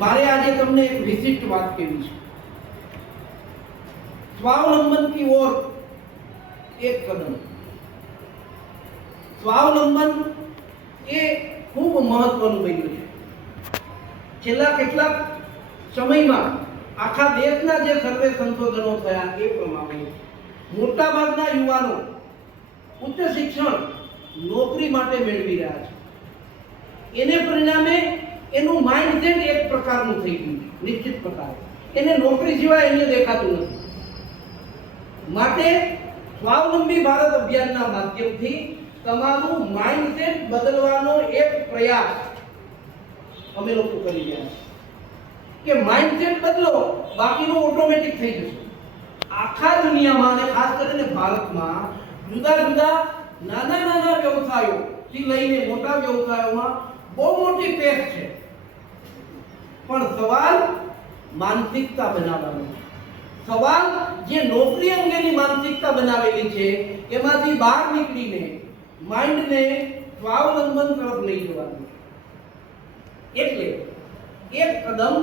મારે આજે તમને એક વિશિષ્ટ વાત કહેવી છે। स्वावलंबन की ओर एक कदम। स्वावलंबन એ ખૂબ મહત્વનું બન્યું છે। છેલ્લા કેટલાક સમયમાં આખા દેશના જે સર્વે સંશોધનો થયા એ પ્રમાણે મોટાભાગના યુવાનો ઉચ્ચ શિક્ષણ નોકરી માટે મેળવી રહ્યા છે। એને પરિણામે એનું માઇન્ડસેટ એક પ્રકારનું થઈ ગયું છે, નિશ્ચિત પ્રકારે એને નોકરી સિવાય એને દેખાતું નથી। માટે સ્વાવલંબી ભારત અભિયાનના માધ્યમથી તમારું માઇન્ડસેટ બદલવાનો એક પ્રયાસ અમે લોકો કરી રહ્યા છીએ કે માઇન્ડસેટ બદલો, બાકીનું ઓટોમેટિક થઈ જશે। આખા દુનિયામાં અને ખાસ કરીને ભારતમાં જુદા જુદા નાના નાના વ્યવસાયોથી લઈને મોટા વ્યવસાયોમાં બહુ મોટી પેશ છે, પણ સવાલ માનસિકતા બનાવવાનો છે। સવાલ જે નોકરી અંગેની માનસિકતા બનાવેલી છે એમાંથી બહાર નીકળીને માઇન્ડને સ્વાવલંબન તરફ લઈ જવાનું છે। એટલે એક કદમ